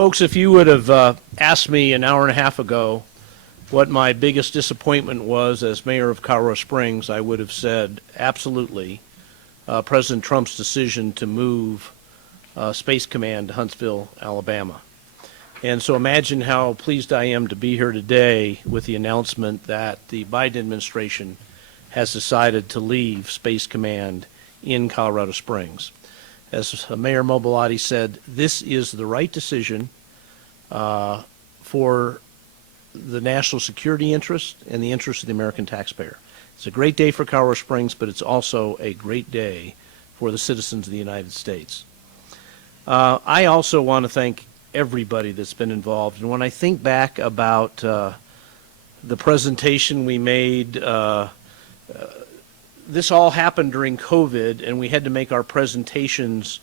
Folks, if you would have asked me an hour and a half ago what my biggest disappointment was as mayor of Colorado Springs, I would have said absolutely President Trump's decision to move Space Command to Huntsville, Alabama. And so imagine how pleased I am to be here today with the announcement that the Biden administration has decided to leave Space Command in Colorado Springs. As Mayor Mobilotti said, this is the right decision for the national security interest and the interest of the American taxpayer. It's a great day for Colorado Springs, but it's also a great day for the citizens of the United States. I also want to thank everybody that's been involved. And when I think back about the presentation we made, this all happened during COVID, and we had to make our presentations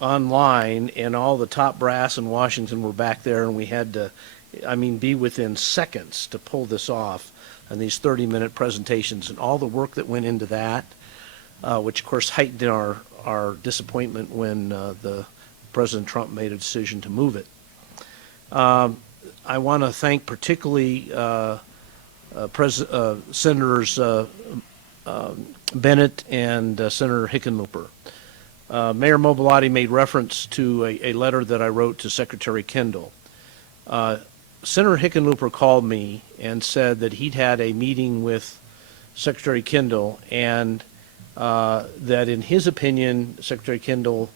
online, and all the top brass in Washington were back there, and we had to, be within seconds to pull this off and these 30-minute presentations and all the work that went into that, which of course heightened our disappointment when the President Trump made a decision to move it. I want to thank particularly Senators Bennett and Senator Hickenlooper. Mayor Mobilotti made reference to a letter that I wrote to Secretary Kendall. Senator Hickenlooper called me and said that he'd had a meeting with Secretary Kendall, and that in his opinion, Secretary Kendall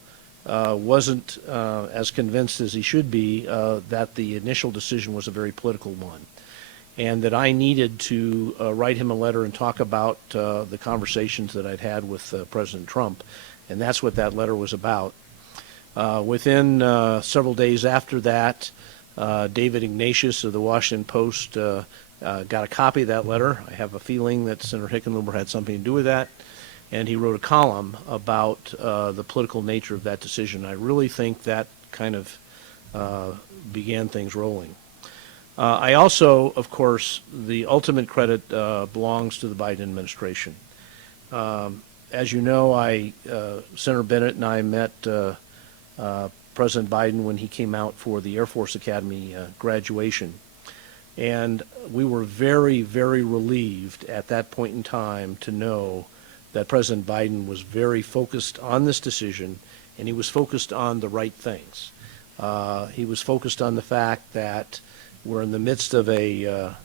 wasn't as convinced as he should be that the initial decision was a very political one, and that I needed to write him a letter and talk about the conversations that I'd had with President Trump, and that's what that letter was about. Within several days after that, David Ignatius of the Washington Post got a copy of that letter. I have a feeling that Senator Hickenlooper had something to do with that, and he wrote a column about the political nature of that decision. I really think that kind of began things rolling. I also, of course, the ultimate credit belongs to the Biden administration. As you know, Senator Bennett and I met President Biden when he came out for the Air Force Academy graduation. And we were very, very relieved at that point in time to know that President Biden was very focused on this decision, and he was focused on the right things. He was focused on the fact that we're in the midst of a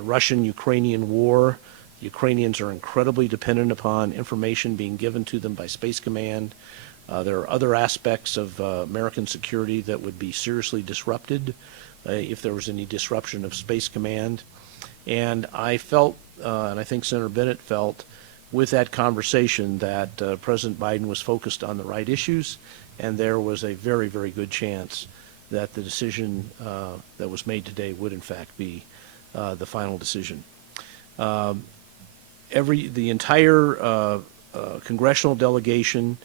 Russian-Ukrainian war. Ukrainians are incredibly dependent upon information being given to them by Space Command. There are other aspects of American security that would be seriously disrupted if there was any disruption of Space Command. And I felt, and I think Senator Bennett felt, with that conversation that President Biden was focused on the right issues, and there was a very, very good chance that the decision that was made today would in fact be the final decision. The entire congressional delegation,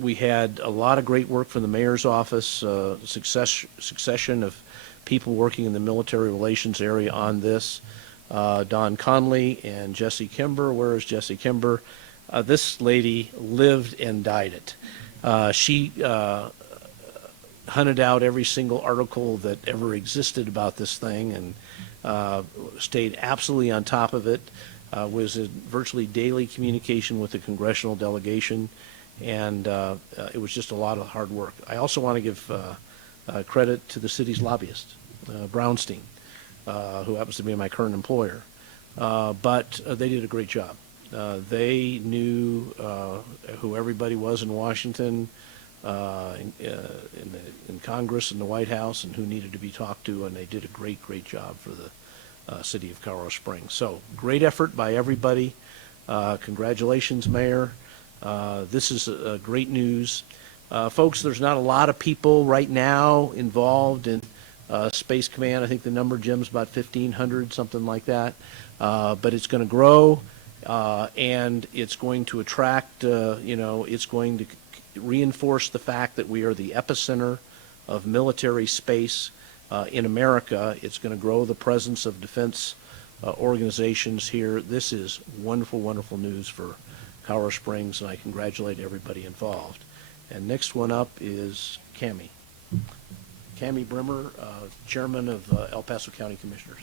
we had a lot of great work from the mayor's office, succession of people working in the military relations area on this. Don Conley and Jesse Kimber. Where is Jesse Kimber? This lady lived and died it. She hunted out every single article that ever existed about this thing and stayed absolutely on top of it, was in virtually daily communication with the congressional delegation, and it was just a lot of hard work. I also want to give credit to the city's lobbyist, Brownstein, who happens to be my current employer, but they did a great job. They knew who everybody was in Washington, in Congress and the White House, and who needed to be talked to, and they did a great, great job for the city of Colorado Springs. So great effort by everybody. Congratulations, Mayor. This is great news. Folks, there's not a lot of people right now involved in Space Command. I think the number, Jim's about 1,500, something like that. But it's going to grow, and it's going to attract, it's going to reinforce the fact that we are the epicenter of military space in America. It's going to grow the presence of defense organizations here. This is wonderful, wonderful news for Colorado Springs, and I congratulate everybody involved. And next one up is Cammie Brimmer, Chairman of El Paso County Commissioners.